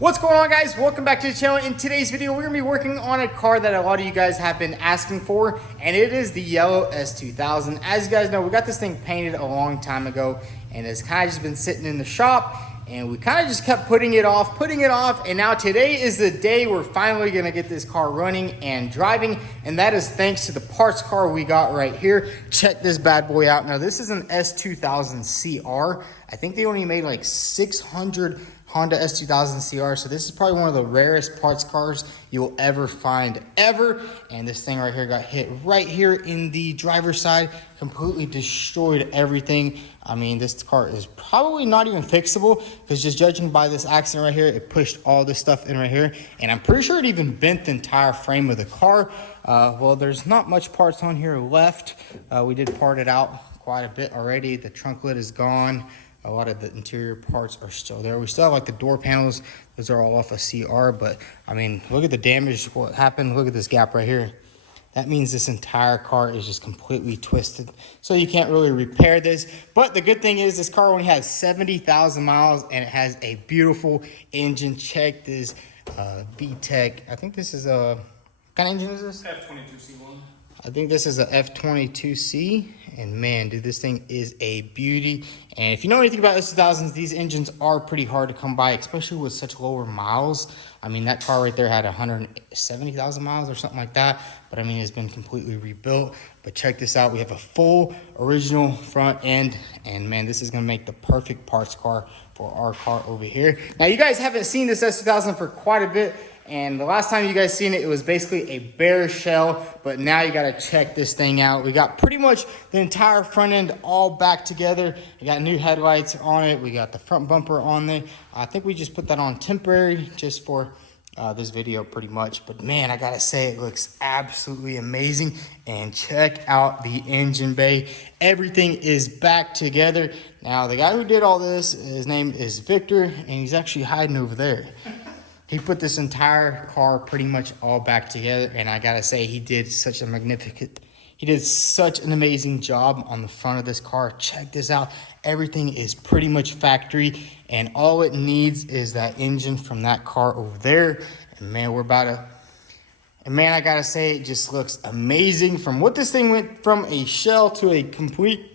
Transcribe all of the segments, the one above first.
What's going on, guys? Welcome back to the channel. In today's video, we're gonna be working on a car that a lot of you guys have been asking for, and it is the yellow S2000. As you guys know, we got this thing painted a long time ago, and it's kind of just been sitting in the shop, and we kind of just kept putting it off, and now today is the day we're finally gonna get this car running and driving, and that is thanks to the parts car we got right here. Check this bad boy out. Now, this is an S2000 CR. I think they only made like 600 Honda S2000 CR, so this is probably one of the rarest parts cars you'll ever find ever. And this thing right here got hit right here in the driver's side, completely destroyed everything. I mean, this car is probably not even fixable, because just judging by this accident right here, it pushed all this stuff in right here, and I'm pretty sure it even bent the entire frame of the car. Well, there's not much parts on here left. We did part it out quite a bit already. The trunk lid is gone. A lot of the interior parts are still there. We still have like the door panels. Those are all off a CR, but I mean, look at the damage, what happened. Look at this gap right here. That means this entire car is just completely twisted. So you can't really repair this. But the good thing is this car only has 70,000 miles and it has a beautiful engine. Check this VTEC. I think this is a, what kind of engine is this? F22C1. I think this is a F22C, and man, dude, this thing is a beauty. And if you know anything about S2000s, these engines are pretty hard to come by, especially with such lower miles. I mean, that car right there had 170,000 miles or something like that, but I mean, it's been completely rebuilt. But check this out, we have a full original front end, and man, this is gonna make the perfect parts car for our car over here. Now, you guys haven't seen this S2000 for quite a bit, and the last time you guys seen it, it was basically a bare shell, but now you gotta check this thing out. We got pretty much the entire front end all back together. We got new headlights on it. We got the front bumper on there. I think we just put that on temporary just for this video pretty much. But man, I gotta say, it looks absolutely amazing. And check out the engine bay. Everything is back together. Now, the guy who did all this, his name is Victor, and he's actually hiding over there. He put this entire car pretty much all back together, and I gotta say, he did such an amazing job on the front of this car. Check this out. Everything is pretty much factory, and all it needs is that engine from that car over there. And man, I gotta say, it just looks amazing. From what this thing went from a shell to a complete,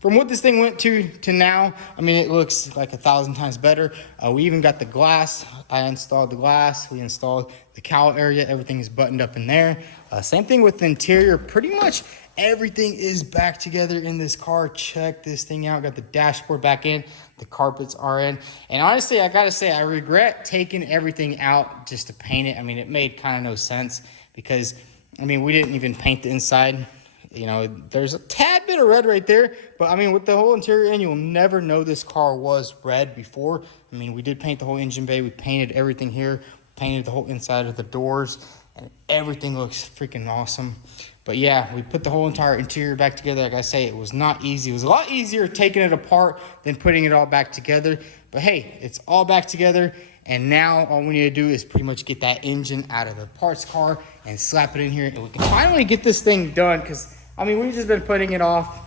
from what this thing went to now, I mean, it looks like 1,000 times better. We even got the glass. I installed the glass. We installed the cowl area. Everything is buttoned up in there. Same thing with the interior. Pretty much everything is back together in this car. Check this thing out. Got the dashboard back in. The carpets are in. And honestly, I gotta say, I regret taking everything out just to paint it. I mean, it made kind of no sense because, I mean, we didn't even paint the inside. You know, there's a tad bit of red right there, but I mean, with the whole interior in, you'll never know this car was red before. I mean, we did paint the whole engine bay. We painted everything here, painted the whole inside of the doors, and everything looks freaking awesome. But yeah, we put the whole entire interior back together. Like I say, it was not easy. It was a lot easier taking it apart than putting it all back together. But hey, it's all back together. And now all we need to do is pretty much get that engine out of the parts car and slap it in here. And we can finally get this thing done, because I mean, we've just been putting it off.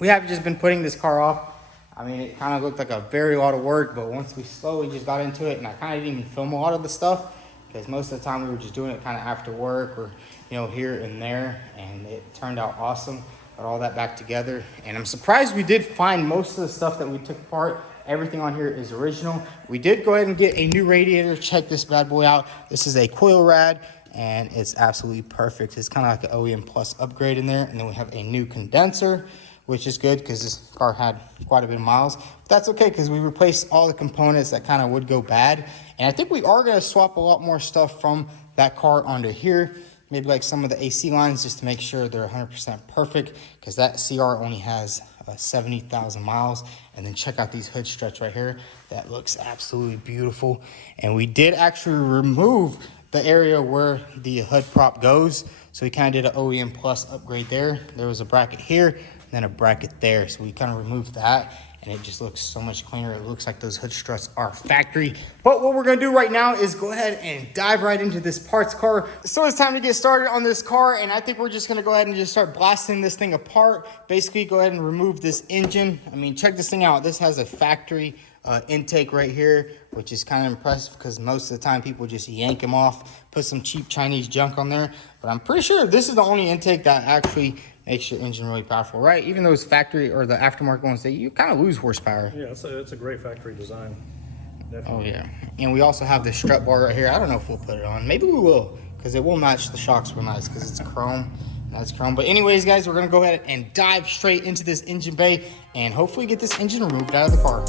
We have just been putting this car off. I mean, it kind of looked like a very lot of work, but once we slowly just got into it, and I kind of didn't even film a lot of the stuff, because most of the time we were just doing it kind of after work or, you know, here and there, and it turned out awesome. Got all that back together, and I'm surprised we did find most of the stuff that we took apart. Everything on here is original. We did go ahead and get a new radiator. Check this bad boy out. This is a coil rad, and it's absolutely perfect. It's kind of like an OEM Plus upgrade in there. And then we have a new condenser, which is good because this car had quite a bit of miles. But that's okay, because we replaced all the components that kind of would go bad. And I think we are going to swap a lot more stuff from that car onto here. Maybe like some of the AC lines, just to make sure they're 100% perfect, because that CR only has 70,000 miles. And then check out these hood struts right here. That looks absolutely beautiful. And we did actually remove the area where the hood prop goes. So we kind of did an OEM Plus upgrade there. There was a bracket here and then a bracket there. So we kind of removed that, and it just looks so much cleaner. It looks like those hood struts are factory. But what we're gonna do right now is go ahead and dive right into this parts car. So it's time to get started on this car, and I think we're just gonna go ahead and just start blasting this thing apart. Basically, go ahead and remove this engine. I mean, check this thing out. This has a factory intake right here, which is kind of impressive because most of the time people just yank them off, put some cheap Chinese junk on there. But I'm pretty sure this is the only intake that actually makes your engine really powerful, right? Even those factory or the aftermarket ones, you kind of lose horsepower. Yeah, it's a great factory design. Oh Definitely. yeah, and we also have the strut bar right here. I don't know if we'll put it on. Maybe we will, because it will match the shocks real nice because it's chrome. That's chrome. But anyways, guys, we're gonna go ahead and dive straight into this engine bay and hopefully get this engine removed out of the car.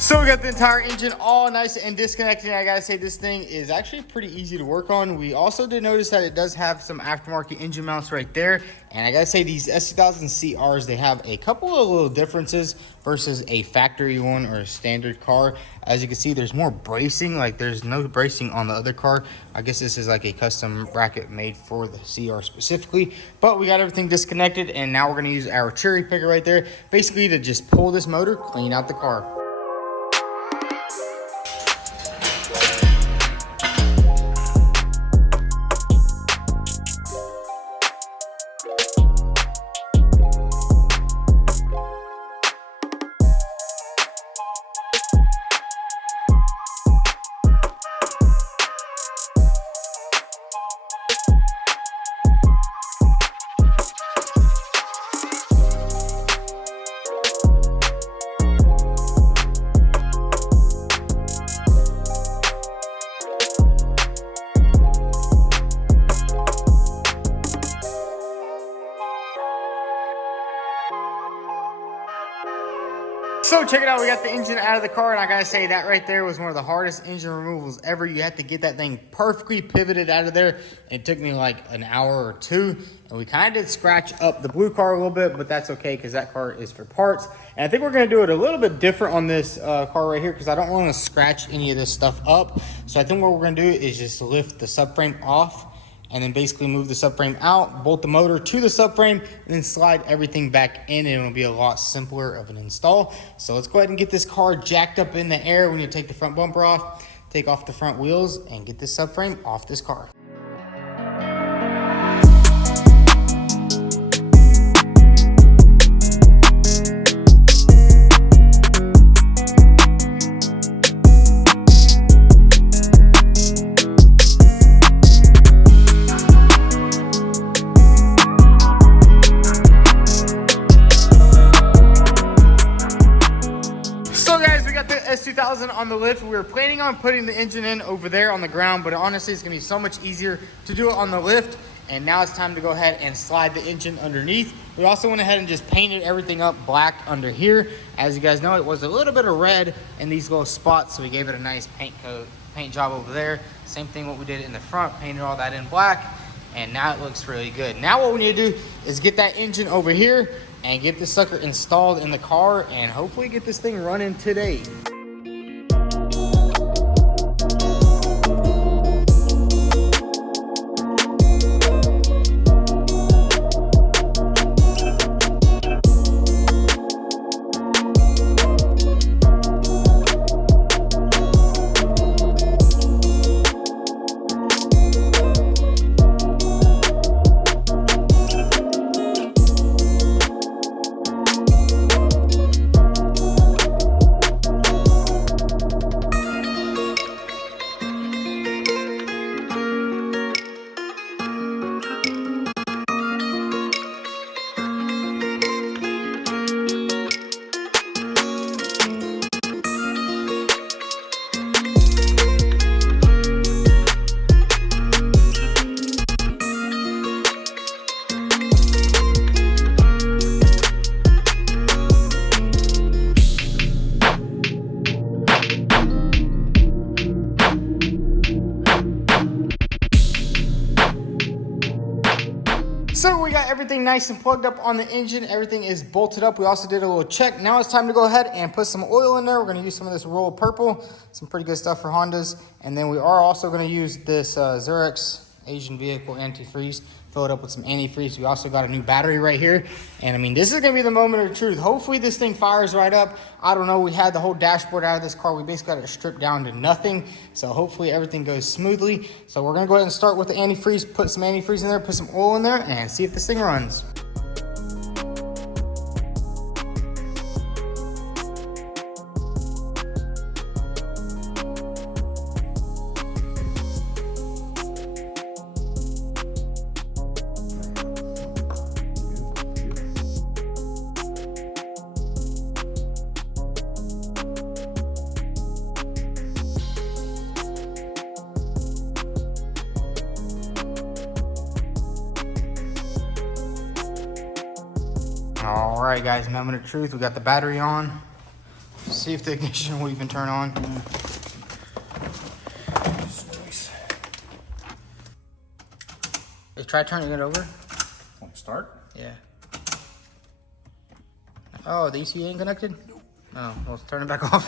So we got the entire engine all nice and disconnected. I gotta say, this thing is actually pretty easy to work on. We also did notice that it does have some aftermarket engine mounts right there. And I gotta say, these S2000 CRs, they have a couple of little differences versus a factory one or a standard car. As you can see, there's more bracing. Like, there's no bracing on the other car. I guess this is like a custom bracket made for the CR specifically. But we got everything disconnected, and now we're gonna use our cherry picker right there, basically to just pull this motor, clean out the car. So check it out, we got the engine out of the car, and I gotta say that right there was one of the hardest engine removals ever. You had to get that thing perfectly pivoted out of there. It took me like an hour or two, and we kind of did scratch up the blue car a little bit, but that's okay because that car is for parts. And I think we're gonna do it a little bit different on this car right here because I don't want to scratch any of this stuff up. So I think what we're gonna do is just lift the subframe off and then basically move the subframe out, bolt the motor to the subframe, and then slide everything back in, and it'll be a lot simpler of an install. So let's go ahead and get this car jacked up in the air. When you take the front bumper off, take off the front wheels, and get this subframe off this car. S2000 on the lift. We were planning on putting the engine in over there on the ground, but honestly it's gonna be so much easier to do it on the lift. And now it's time to go ahead and slide the engine underneath. We also went ahead and just painted everything up black under here. As you guys know, it was a little bit of red in these little spots, so we gave it a nice paint job over there. Same thing what we did in the front, painted all that in black, and now it looks really good. Now what we need to do is get that engine over here and get this sucker installed in the car and hopefully get this thing running today. So we got everything nice and plugged up on the engine. Everything is bolted up. We also did a little check. Now it's time to go ahead and put some oil in there. We're gonna use some of this Royal Purple, some pretty good stuff for Hondas. And then we are also gonna use this Xerox Asian vehicle antifreeze, fill it up with some antifreeze. We also got a new battery right here. And I mean, this is gonna be the moment of truth. Hopefully this thing fires right up. I don't know, we had the whole dashboard out of this car. We basically got it stripped down to nothing. So hopefully everything goes smoothly. So we're gonna go ahead and start with the antifreeze, put some antifreeze in there, put some oil in there, and see if this thing runs. All right, guys, moment of truth. We got the battery on. See if the ignition will even turn on. Hey, try turning it over. Want to start? Yeah. Oh, the ECU ain't connected? Nope. Oh, well, let's turn it back off.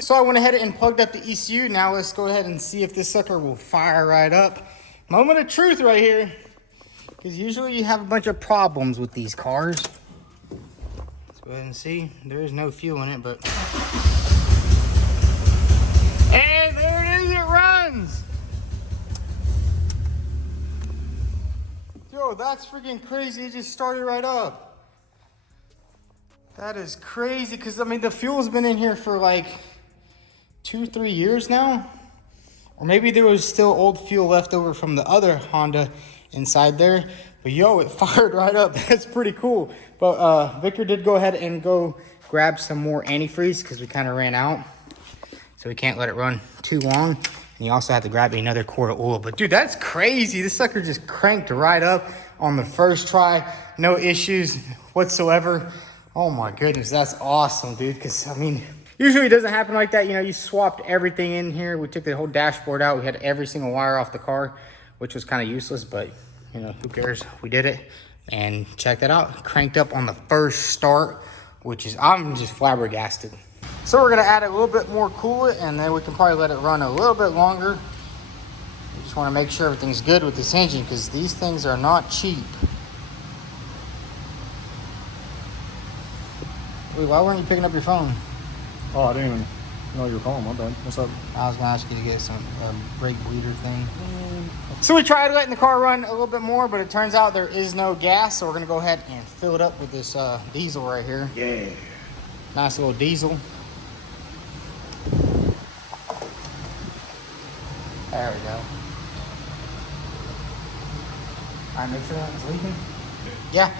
So I went ahead and plugged up the ECU. Now let's go ahead and see if this sucker will fire right up. Moment of truth right here. Because usually you have a bunch of problems with these cars. Let's go ahead and see. There is no fuel in it, but... And there it is, it runs! Yo, that's freaking crazy. It just started right up. That is crazy, because I mean, the fuel's been in here for like 2-3 years now. Or maybe there was still old fuel left over from the other Honda inside there, but yo, it fired right up. That's pretty cool. But Victor did go ahead and go grab some more antifreeze because we kind of ran out, so we can't let it run too long. And he also had to grab another quart of oil. But dude, that's crazy. This sucker just cranked right up on the first try. No issues whatsoever. Oh my goodness, that's awesome, dude. Because I mean, usually it doesn't happen like that. You know, you swapped everything in here. We took the whole dashboard out. We had every single wire off the car, which was kind of useless, but you know, who cares? We did it. And check that out, cranked up on the first start, which is, I'm just flabbergasted. So we're gonna add a little bit more coolant, and then we can probably let it run a little bit longer. We just wanna make sure everything's good with this engine, because these things are not cheap. Wait, why weren't you picking up your phone? Oh, I didn't even know you were calling. My bad. What's up? I was gonna ask you to get some brake bleeder thing. So we tried letting the car run a little bit more, but it turns out there is no gas. So we're gonna go ahead and fill it up with this diesel right here. Yeah. Nice little diesel. There we go. All right, make sure that it's leaking. Yeah.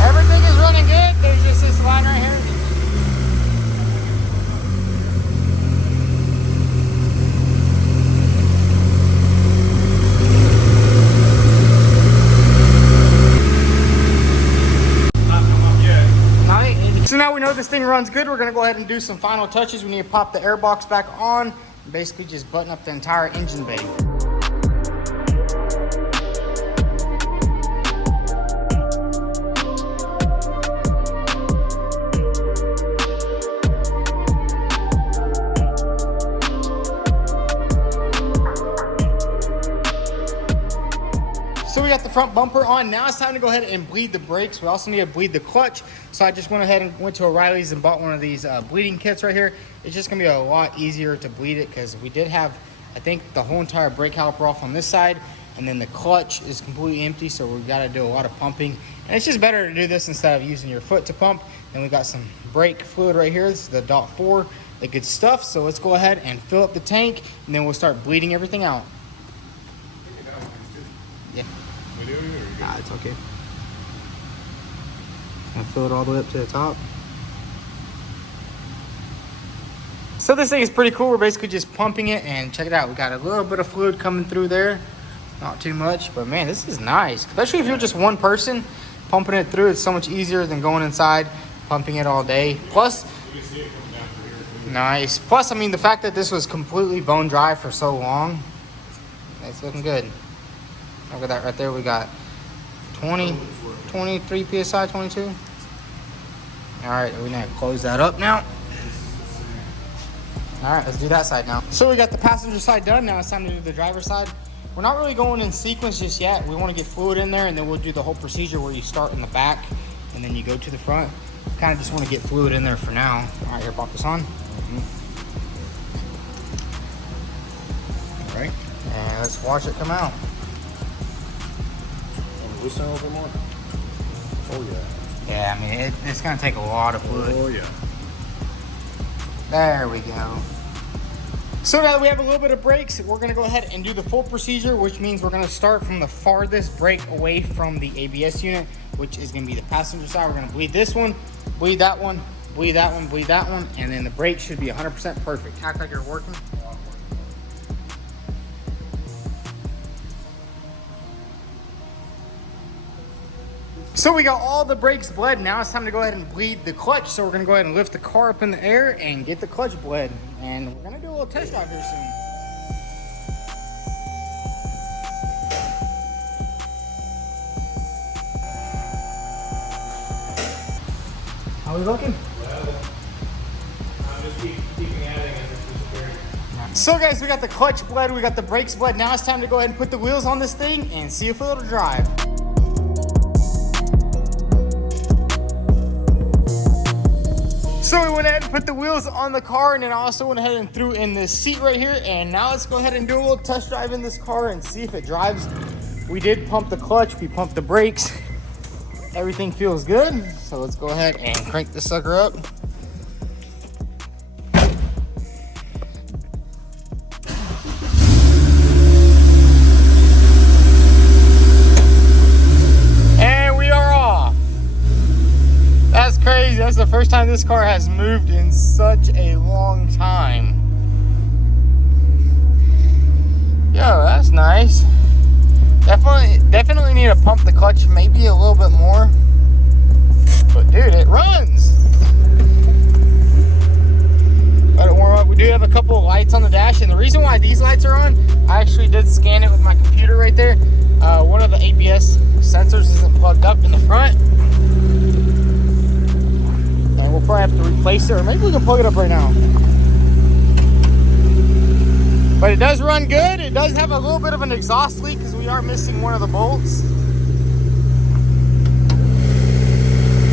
Everything is running good. There's just this line right here. So now we know this thing runs good. We're gonna go ahead and do some final touches. We need to pop the air box back on and basically just button up the entire engine bay. So we got the front bumper on. Now it's time to go ahead and bleed the brakes. We also need to bleed the clutch. So I just went ahead and went to O'Reilly's and bought one of these bleeding kits right here. It's just gonna be a lot easier to bleed it, because we did have, I think, the whole entire brake caliper off on this side, and then the clutch is completely empty, so we gotta do a lot of pumping. And it's just better to do this instead of using your foot to pump. Then we got some brake fluid right here. This is the .4, the good stuff. So let's go ahead and fill up the tank, and then we'll start bleeding everything out. Yeah. Nah, it's okay. Gonna fill it all the way up to the top. So this thing is pretty cool. We're basically just pumping it, and check it out. We got a little bit of fluid coming through there. Not too much, but man, this is nice. Especially if you're just one person pumping it through. It's so much easier than going inside, pumping it all day. Plus, Nice. Plus, I mean, the fact that this was completely bone dry for so long, it's looking good. Look at that right there. We got 20, 23 PSI, 22. All right, we're gonna close that up now. All right, let's do that side now. So we got the passenger side done. Now it's time to do the driver's side. We're not really going in sequence just yet. We want to get fluid in there, and then we'll do the whole procedure where you start in the back and then you go to the front. Kind of just want to get fluid in there for now. All right, here, pop this on. All right, and let's watch it come out. Loosen a little bit more. Oh yeah. Yeah, I mean, it's gonna take a lot of fluid. Oh yeah. There we go. So now that we have a little bit of brakes, we're gonna go ahead and do the full procedure, which means we're gonna start from the farthest brake away from the ABS unit, which is gonna be the passenger side. We're gonna bleed this one, bleed that one, bleed that one, bleed that one, and then the brake should be 100% perfect. Act like you're working. So we got all the brakes bled. Now it's time to go ahead and bleed the clutch. So we're gonna go ahead and lift the car up in the air and get the clutch bled. And we're gonna do a little test drive here soon. How are we looking? Well, I'm just keeping adding and disappearing. So guys, we got the clutch bled, we got the brakes bled. Now it's time to go ahead and put the wheels on this thing and see if it'll drive. So we went ahead and put the wheels on the car, and then I also went ahead and threw in this seat right here. And now let's go ahead and do a little test drive in this car and see if it drives. We did pump the clutch, we pumped the brakes. Everything feels good. So let's go ahead and crank this sucker up. And we are off. That's crazy. That's the first time this car has moved in such a long time. Yo, that's nice. Definitely need to pump the clutch maybe a little bit more. But dude, it runs. Let it warm up. We do have a couple of lights on the dash, and the reason why these lights are on, I actually did scan it with my computer right there. One of the ABS sensors isn't plugged up in the front. And we'll probably have to replace it, or maybe we can plug it up right now. But it does run good. It does have a little bit of an exhaust leak because we are missing one of the bolts.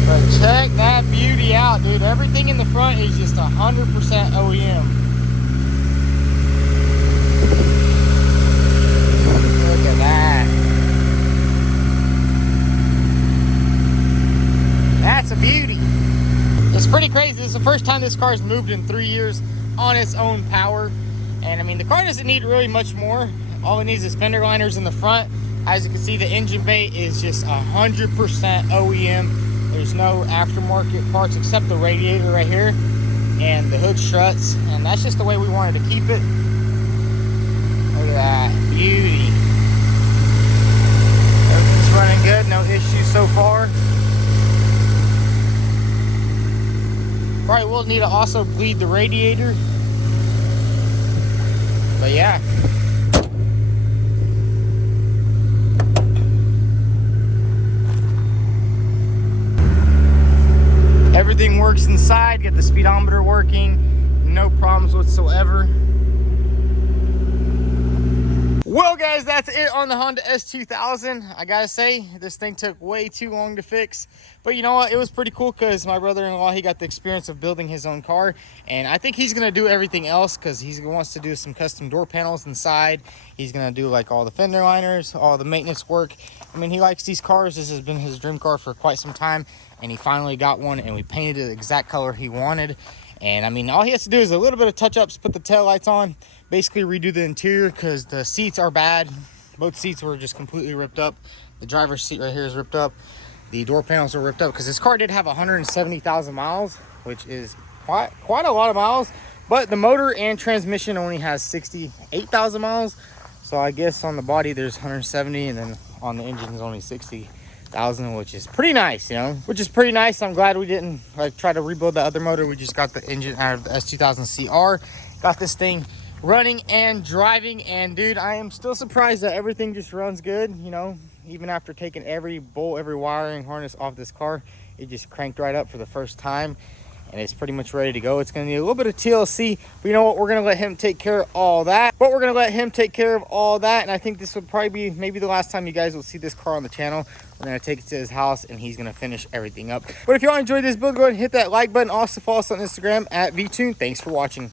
But check that beauty out, dude. Everything in the front is just 100% OEM. Look at that. That's a beauty. It's pretty crazy. This is the first time this car's moved in 3 years on its own power. And I mean, the car doesn't need really much more. All it needs is fender liners in the front. As you can see, the engine bay is just 100% OEM. There's no aftermarket parts except the radiator right here and the hood struts. And that's just the way we wanted to keep it. Look at that beauty. Everything's running good, no issues so far. Probably will need to also bleed the radiator. But yeah. Everything works inside, get the speedometer working, no problems whatsoever. Well guys, that's it on the Honda S2000. I gotta say, this thing took way too long to fix. But you know what, it was pretty cool because my brother-in-law, he got the experience of building his own car. And I think he's gonna do everything else because he wants to do some custom door panels inside. He's gonna do like all the fender liners, all the maintenance work. I mean, he likes these cars. This has been his dream car for quite some time. And he finally got one, and we painted it the exact color he wanted. And I mean, all he has to do is a little bit of touch-ups, put the tail lights on, basically redo the interior because the seats are bad. Both seats were just completely ripped up. The driver's seat right here is ripped up. The door panels are ripped up because this car did have 170,000 miles, which is quite a lot of miles. But the motor and transmission only has 68,000 miles. So I guess on the body there's 170, and then on the engine is only 60. S2000, which is pretty nice, you know, which is pretty nice. I'm glad we didn't like try to rebuild the other motor. We just got the engine out of the S2000 CR, got this thing running and driving, and dude, I am still surprised that everything just runs good, you know, even after taking every bolt, every wiring harness off this car. It just cranked right up for the first time, and it's pretty much ready to go. It's going to need a little bit of TLC, but you know what, we're going to let him take care of all that. And I think this would probably be maybe the last time you guys will see this car on the channel. We're going to take it to his house, and he's going to finish everything up. But if y'all enjoyed this build, go ahead and hit that like button. Also follow us on Instagram at vTuned. Thanks for watching.